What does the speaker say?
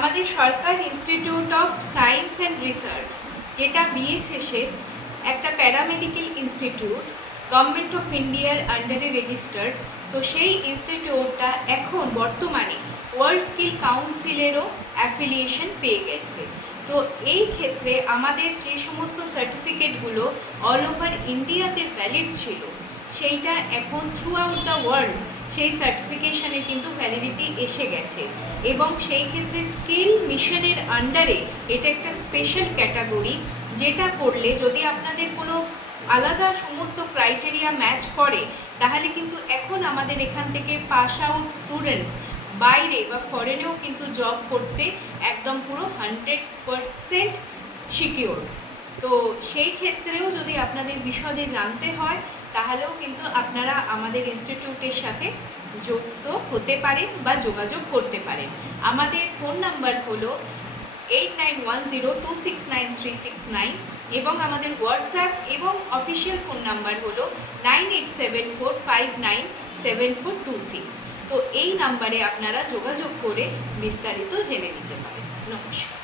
আমাদের সরকার institute of science and research, যেটা বিএসএসের একটা প্যারামেডিক্যাল ইনস্টিটিউট, গভর্নমেন্ট অফ ইন্ডিয়ার আন্ডারে রেজিস্টার্ড। তো সেই ইনস্টিটিউটটা এখন বর্তমানে ওয়ার্ল্ড স্কিল কাউন্সিলেরও অ্যাফিলিয়েশন পেয়ে গেছে। তো এই ক্ষেত্রে আমাদের যে সমস্ত সার্টিফিকেটগুলো অল ওভার ইন্ডিয়াতে ভ্যালিড ছিল, সেইটা এখন থ্রু আউট দ্য ওয়ার্ল্ড সেই সার্টিফিকেশানে কিন্তু ভ্যালিডিটি এসে গেছে। এবং সেই ক্ষেত্রে স্কিল মিশনের আন্ডারে এটা একটা স্পেশাল ক্যাটাগরি, যেটা করলে যদি আপনাদের কোনো আলাদা সমস্ত ক্রাইটেরিয়া ম্যাচ করে, তাহলে কিন্তু এখন আমাদের এখান থেকে পাস আউট স্টুডেন্টস বাইরে বা ফরেনেও কিন্তু জব করতে একদম পুরো 100% সিকিওর। তো সেই ক্ষেত্রেও যদি আপনাদের বিশদে জানতে হয়, তাহলেও কিন্তু আপনারা আমাদের ইনস্টিটিউটের সাথে যুক্ত হতে পারেন বা যোগাযোগ করতে পারেন। আমাদের ফোন নাম্বার হলো 8910269369 এবং আমাদের হোয়াটসঅ্যাপ এবং অফিসিয়াল ফোন নাম্বার হলো 9874597426। তো এই নাম্বারে আপনারা যোগাযোগ করে বিস্তারিত জেনে নিতে পারেন। নমস্কার।